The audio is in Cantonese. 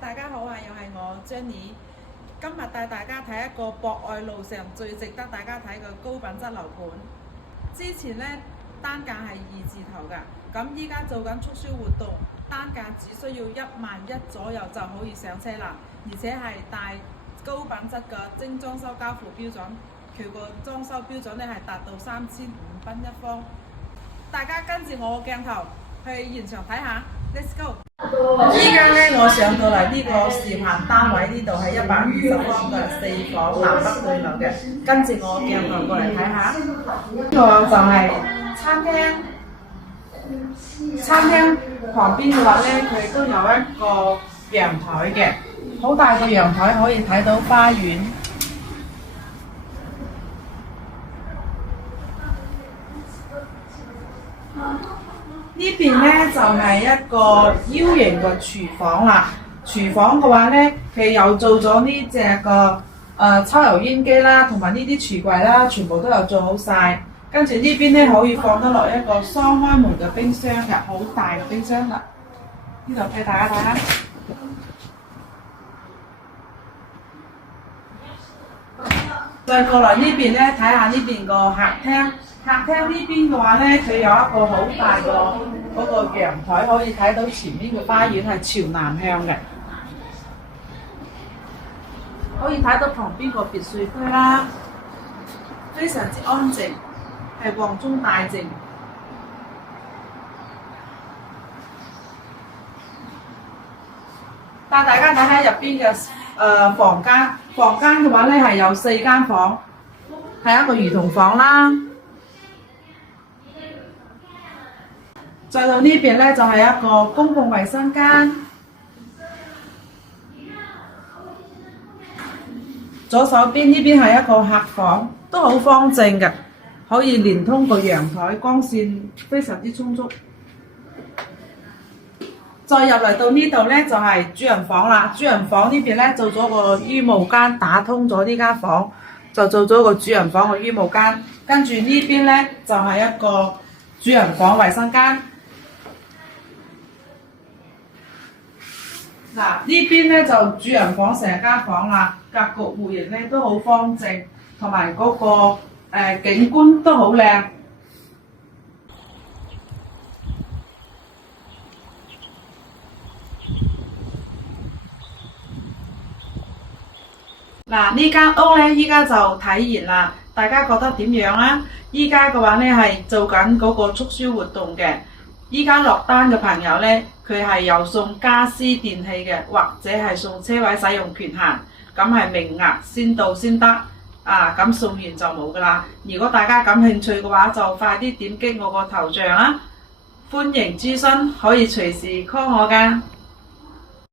大家好啊，又係我 Jenny。今日帶大家睇一個博愛路上最值得大家睇嘅高品質樓盤。之前呢，單價係2字頭㗎，咁依家做緊促銷活動，單價只需要11000左右就可以上車啦，而且係帶高品質嘅精裝修交付標準，佢個裝修標準呢係達到3500蚊一方。大家跟住我個鏡頭去現場睇下 ，Let's go！ 依家呢，我上到嚟呢個示範單位，呢度係120方嘅4房南北對樓嘅。跟住我鏡頭過嚟睇下，呢個就係餐廳。餐廳旁邊嘅話呢，佢都有一個陽台嘅，好大個陽台可以睇到花園。呢邊呢就係一個 U 型嘅廚房啦。廚房嘅話呢，佢又做咗呢隻個抽油煙機啦，同埋呢啲櫥櫃啦，全部都有做好晒。跟住呢邊呢，可以放得落一個雙開門嘅冰箱嘅，好大嘅冰箱啦。呢度俾大家睇下。再過來呢邊呢，睇下呢邊個客廳。客廳呢邊嘅話呢，佢有一個好大個嗰個陽台，可以睇到前面嘅花園係朝南向嘅，可以睇到旁邊個別墅區啦，非常之安靜，係旺中帶靜。帶大家睇下入邊嘅房間，房間嘅話呢係有4間房，係一個兒童房啦。再到呢邊呢，就係一個公共衞生間，左手邊呢邊係一個客房，都好方正嘅，可以連通個陽台，光線非常之充足。再入嚟到呢度呢，就係主人房啦，主人房呢邊呢，做咗個衣帽間，打通咗呢間房，就做咗個主人房嘅衣帽間。跟住呢邊呢，就係一個主人房衞生間。嗱，呢邊咧就主人房成間房啦，格局戶型咧都好方正，同埋嗰個景觀都好靚。嗱，呢間屋咧依家就睇完啦，大家覺得點樣啊？依家嘅話咧係做緊嗰個促銷活動嘅。依家落單嘅朋友呢，佢係有送家私電器嘅，或者係送車位使用權限，咁係名額先到先得，咁送完就冇噶啦。如果大家感興趣嘅話，就快啲點擊我個頭像啦，歡迎諮詢，可以隨時 call 我噶。